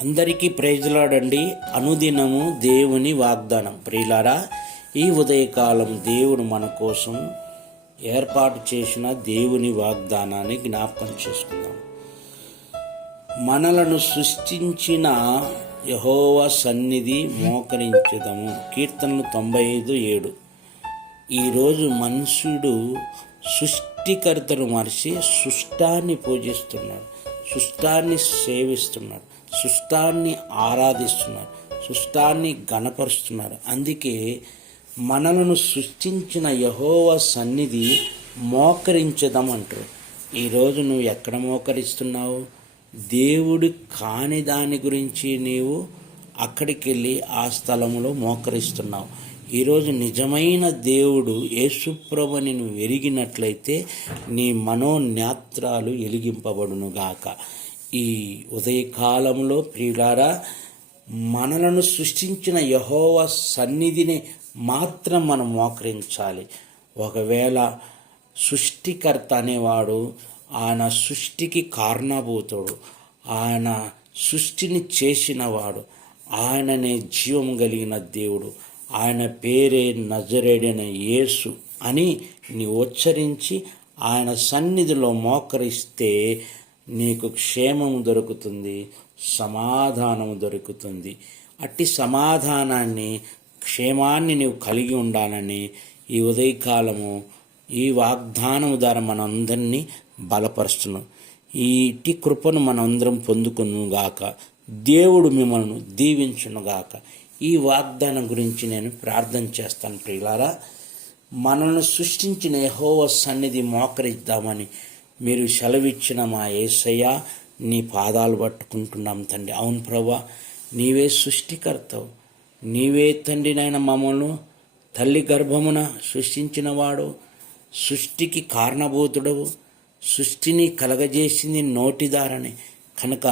అందరికీ ప్రైజ్లాడండి. అనుదినము దేవుని వాగ్దానం. ప్రియులారా, ఈ ఉదయకాలం దేవుడు మన కోసం ఏర్పాటు చేసిన దేవుని వాగ్దానాన్ని జ్ఞాపకం చేసుకుందాం. మనలను సృష్టించిన యెహోవా సన్నిధి మోకరించెదము. కీర్తనలు 95:7. ఈరోజు మనుషుడు సృష్టికర్తను మరిచి సృష్టాన్ని పూజిస్తున్నాడు, సృష్టాన్ని సేవిస్తున్నాడు, సృష్టాన్ని ఆరాధిస్తున్నారు, సృష్టాన్ని గణపరుస్తున్నారు. అందుకే మనలను సృష్టించిన యెహోవా సన్నిధి మోకరించదాం అంటారు. ఈరోజు నువ్వు ఎక్కడ మోకరిస్తున్నావు? దేవుడు కాని దాని గురించి నీవు అక్కడికి వెళ్ళి ఆ స్థలంలో మోకరిస్తున్నావు. ఈరోజు నిజమైన దేవుడు యేసుప్రభుని నువ్వు ఎరిగినట్లయితే నీ మనోనేత్రాలు వెలిగింపబడునుగాక. ఈ ఉదయకాలంలో ప్రియులారా, మనలను సృష్టించిన యెహోవా సన్నిధిని మాత్రం మనం మోకరించాలి. ఒకవేళ సృష్టికర్త అనేవాడు, ఆయన సృష్టికి కారణభూతుడు, ఆయన సృష్టిని చేసినవాడు, ఆయననే జీవం కలిగిన దేవుడు, ఆయన పేరే నజరేయుడైన యేసు అని నీ ఉచ్చరించి ఆయన సన్నిధిలో మోకరిస్తే నీకు క్షేమము దొరుకుతుంది, సమాధానము దొరుకుతుంది. అట్టి సమాధానాన్ని, క్షేమాన్ని నీవు కలిగి ఉండాలని ఈ ఉదయకాలము ఈ వాగ్దానము ద్వారా మనందరినీ బలపరుస్తున్నాం. ఈ ఇట్టి కృపను మనందరం పొందుకునుగాక. దేవుడు మిమ్మల్ని దీవించునుగాక. ఈ వాగ్దానం గురించి నేను ప్రార్థన చేస్తాను. ప్రియులారా, మనల్ని సృష్టించిన యెహోవా సన్నిధి మోకరిద్దామని మీరు సెలవిచ్చిన మా యేసయ్య, నీ పాదాలు పట్టుకుంటున్నాం తండ్రి. అవును ప్రభువా, నీవే సృష్టికర్తవు, నీవే తండ్రినైనా మమ్మల్ని తల్లి గర్భమున సృష్టించినవాడు, సృష్టికి కారణభూతుడవు, సృష్టిని కలగజేసింది నోటి ద్వారానే. కనుక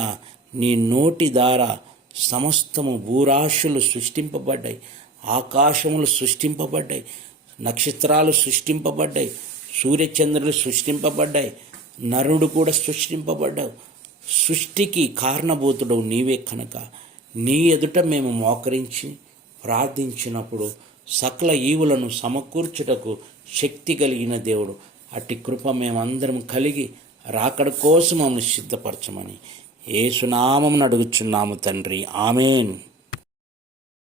నీ నోటి ద్వారా సమస్తము భూరాశులు సృష్టింపబడ్డాయి, ఆకాశములు సృష్టింపబడ్డాయి, నక్షత్రాలు సృష్టింపబడ్డాయి, సూర్యచంద్రులు సృష్టింపబడ్డాయి, నరుడు కూడా సృష్టింపబడ్డావు. సృష్టికి కారణభూతుడు నీవే. కనుక నీ ఎదుట మేము మోకరించి ప్రార్థించినప్పుడు సకల ఈవులను సమకూర్చుటకు శక్తి కలిగిన దేవుడు. అట్టి కృప మేమందరం కలిగి రాకడ కోసం మమ్మల్ని సిద్ధపరచమని యేసు నామమున అడుగుచున్నాము తండ్రి. ఆమేన్.